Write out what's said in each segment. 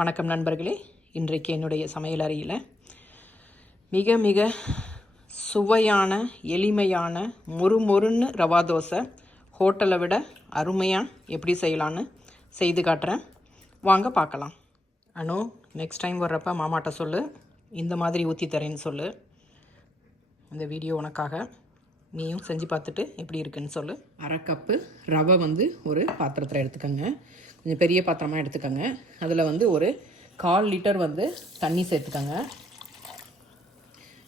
வணக்கம் நண்பர்களே. இன்றைக்கு என்னுடைய சமையல் அறையில் மிக மிக சுவையான எளிமையான மொறுமொறுன்னு ரவா தோசை ஹோட்டலை விட அருமையாக எப்படி செய்யலான்னு செய்து காட்டுறேன். வாங்க பார்க்கலாம். அனு, நெக்ஸ்ட் டைம் வர்றப்ப மாமாட்ட சொல்லு, இந்த மாதிரி ஊற்றி தரேன்னு சொல்லு. இந்த வீடியோ உனக்காக, நீயும் செஞ்சு பார்த்துட்டு எப்படி இருக்குன்னு சொல்லு. அரை கப்பு ரவை ஒரு பாத்திரத்தில் எடுத்துக்கோங்க. கொஞ்சம் பெரிய பாத்திரமாக எடுத்துக்கோங்க. அதில் ஒரு 1/4 லிட்டர் தண்ணி சேர்த்துக்கோங்க.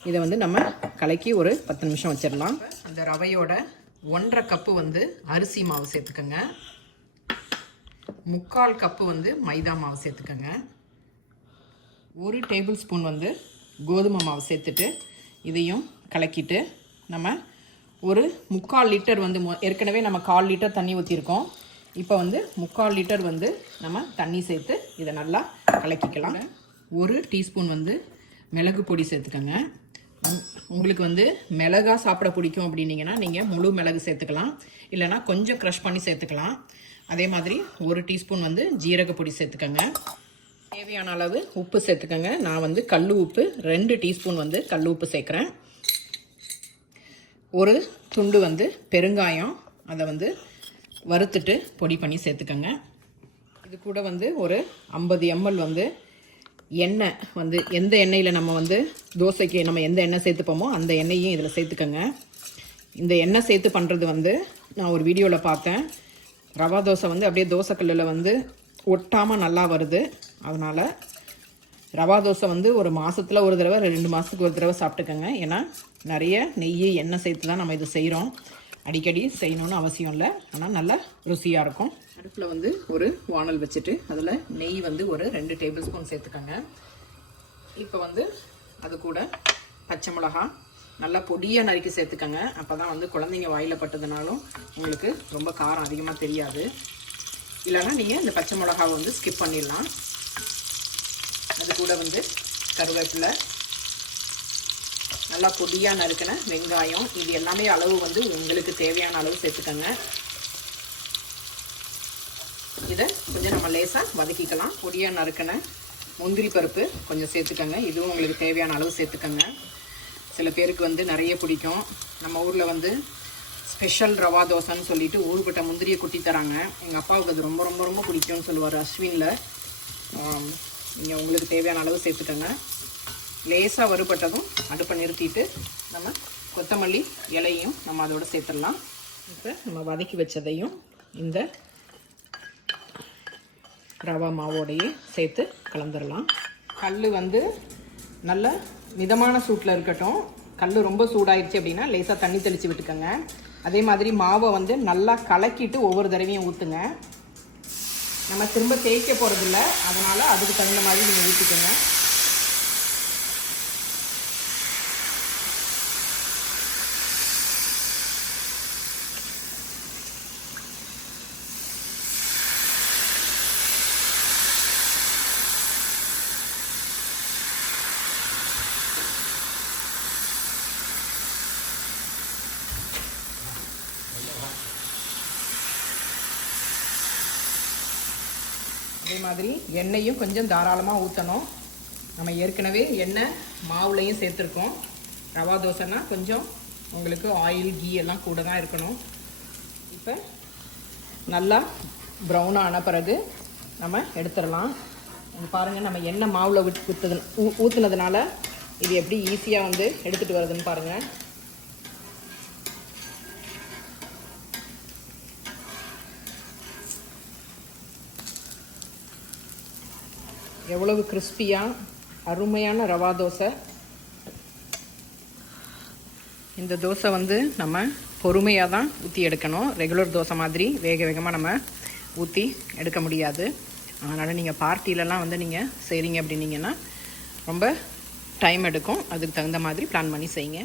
இதை நம்ம கலக்கி ஒரு 10 நிமிஷம் வச்சிடலாம். இந்த ரவையோட 1/2 கப்பு அரிசி மாவு சேர்த்துக்கோங்க. 3/4 கப்பு மைதா மாவு சேர்த்துக்கோங்க. 1 டேபிள் ஸ்பூன் கோதுமை மாவு சேர்த்துட்டு இதையும் கலக்கிட்டு நம்ம ஒரு 3/4 லிட்டர் ஏற்கனவே நம்ம 1/4 லிட்டர் தண்ணி ஊற்றிருக்கோம். இப்போ 3/4 லிட்டர் நம்ம தண்ணி சேர்த்து இதை நல்லா கலக்கிக்கலாம். 1 டீஸ்பூன் மிளகு பொடி சேர்த்துக்கோங்க. உங்களுக்கு மிளகா சாப்பிட பிடிக்கும் அப்படின்னீங்கன்னா நீங்கள் முழு மிளகு சேர்த்துக்கலாம், இல்லைனா கொஞ்சம் க்ரஷ் பண்ணி சேர்த்துக்கலாம். அதே மாதிரி 1 டீஸ்பூன் ஜீரக பொடி சேர்த்துக்கோங்க. தேவையான அளவு உப்பு சேர்த்துக்கோங்க. நான் கல் உப்பு 2 டீஸ்பூன் கல் உப்பு சேர்க்குறேன். ஒரு துண்டு பெருங்காயம், அதை வறுத்துட்டு பொடி பண்ணி சேர்த்துக்கோங்க. இது கூட ஒரு 50 ml எண்ணெய், எந்த எண்ணெயில் நம்ம தோசைக்கு நம்ம எந்த எண்ணெய் சேர்த்துப்போமோ அந்த எண்ணெயையும் இதில் சேர்த்துக்கோங்க. இந்த எண்ணெய் சேர்த்து பண்ணுறது நான் ஒரு வீடியோவில் பார்த்தேன். ரவா தோசை அப்படியே தோசைக்கல்லில் ஒட்டாமல் நல்லா வருது. அதனால் ரவா தோசை ஒரு மாதத்தில் ஒரு தடவை, 2 மாதத்துக்கு ஒரு தடவை சாப்பிட்டுக்கோங்க. ஏன்னா நிறைய நெய் எண்ணெய் சேர்த்து தான் நம்ம இது செய்கிறோம். அடிக்கடி செய்யணும்னு அவசியம் இல்லை, ஆனால் நல்லா ருசியாக இருக்கும். அடுப்பில் ஒரு வானல் வச்சுட்டு அதில் நெய் ஒரு 2 டேபிள் ஸ்பூன் சேர்த்துக்கோங்க. இப்போ அது கூட பச்சை மிளகா நல்லா பொடியாக நறுக்கி சேர்த்துக்கோங்க. அப்போ தான் குழந்தைங்க வாயில் பட்டதுனாலும் உங்களுக்கு ரொம்ப காரம் அதிகமாக தெரியாது. இல்லைனா நீங்கள் இந்த பச்சை மிளகாவை ஸ்கிப் பண்ணிடலாம். அது கூட கருவேப்பிலை, நல்லா பொடியாக நறுக்கின வெங்காயம், இது எல்லாமே அளவு உங்களுக்கு தேவையான அளவு சேர்த்துக்கோங்க. இதை கொஞ்சம் நம்ம லேசாக வதக்கிக்கலாம். பொடியாக நறுக்கின முந்திரி பருப்பு கொஞ்சம் சேர்த்துக்கோங்க. இதுவும் உங்களுக்கு தேவையான அளவு சேர்த்துக்கோங்க. சில பேருக்கு நிறைய பிடிக்கும். நம்ம ஊரில் ஸ்பெஷல் ரவா தோசைன்னு சொல்லிட்டு ஊறுபட்ட முந்திரியை குட்டி தராங்க. எங்கள் அப்பாவுக்கு அது ரொம்ப ரொம்ப ரொம்ப பிடிக்கும்னு சொல்லுவார். அஸ்வினில் நீங்கள் உங்களுக்கு தேவையான அளவு சேர்த்துக்கோங்க. லேசாக வறுபட்டதும் அடுப்பை நிறுத்திட்டு நம்ம கொத்தமல்லி இலையும் நம்ம அதோடு சேர்த்துடலாம். இப்போ நம்ம வதக்கி வச்சதையும் இந்த ரவா மாவோடையே சேர்த்து கலந்துடலாம். கல் நல்ல மிதமான சூட்டில் இருக்கட்டும். கல் ரொம்ப சூடாயிடுச்சு அப்படின்னா லேசாக தண்ணி தெளித்து விட்டுக்கோங்க. அதே மாதிரி மாவை நல்லா கலக்கிட்டு ஒவ்வொரு தடவையும் ஊற்றுங்க. நம்ம திரும்ப தேய்க்க போகிறதில்ல, அதனால் அதுக்கு தகுந்த மாதிரி நீங்கள் ஊற்றிக்கோங்க. அதே மாதிரி எண்ணெயும் கொஞ்சம் தாராளமாக ஊற்றணும். நம்ம ஏற்கனவே எண்ணெய் மாவுலையும் சேர்த்துருக்கோம். ரவா தோசைன்னா கொஞ்சம் உங்களுக்கு ஆயில் கீ எல்லாம் கூட தான் இருக்கணும். இப்போ நல்லா ப்ரௌனாக ஆன பிறகு நம்ம எடுத்துடலாம். பாருங்கள், நம்ம எண்ணெய் மாவில் ஊற்றுனதுனால இது எப்படி ஈஸியாக எடுத்துகிட்டு வருதுன்னு பாருங்கள். எவ்வளவு கிறிஸ்பியாக அருமையான ரவா தோசை. இந்த தோசை நம்ம பொறுமையாக தான் ஊற்றி எடுக்கணும். ரெகுலர் தோசை மாதிரி வேக வேகமாக நம்ம ஊற்றி எடுக்க முடியாது. அதனால் நீங்கள் பார்ட்டிலலாம் நீங்கள் செய்கிறீங்க அப்படின்னீங்கன்னா ரொம்ப டைம் எடுக்கும். அதுக்கு தகுந்த மாதிரி பிளான் பண்ணி செய்யுங்க.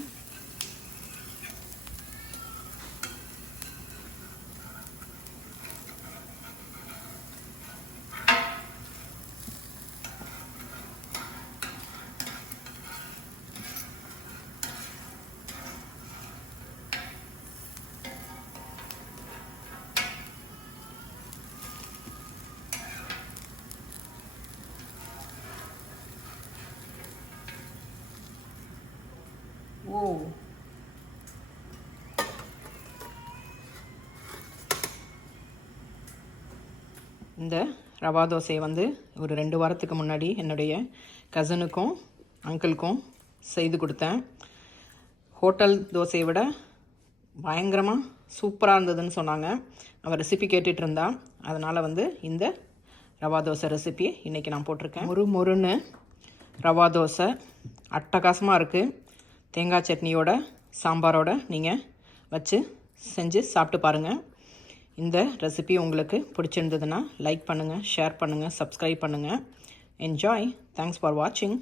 ஓ, இந்த ரவா தோசையை வந்து ஒரு 2 வாரத்துக்கு முன்னாடி என்னுடைய கசனுக்கும் அங்கிளுக்கும் செய்து கொடுத்தேன். ஹோட்டல் தோசையை விட பயங்கரமாக சூப்பராக இருந்ததுன்னு சொன்னாங்க. அவள் ரெசிபி கேட்டுட்டு இருந்தா. அதனால் வந்து இந்த ரவா தோசை ரெசிபி இன்றைக்கி நான் போட்டிருக்கேன். மொறுன்னு ரவா தோசை அட்டகாசமாக இருக்குது. தேங்காய் சட்னியோட சாம்பாரோட நீங்கள் வச்சு செஞ்சு சாப்பிட்டு பாருங்கள். இந்த ரெசிபி உங்களுக்கு பிடிச்சிருந்ததுன்னா லைக் பண்ணுங்கள், ஷேர் பண்ணுங்கள், சப்ஸ்கிரைப் பண்ணுங்கள். என்ஜாய். தேங்க்ஸ் ஃபார் வாட்சிங்.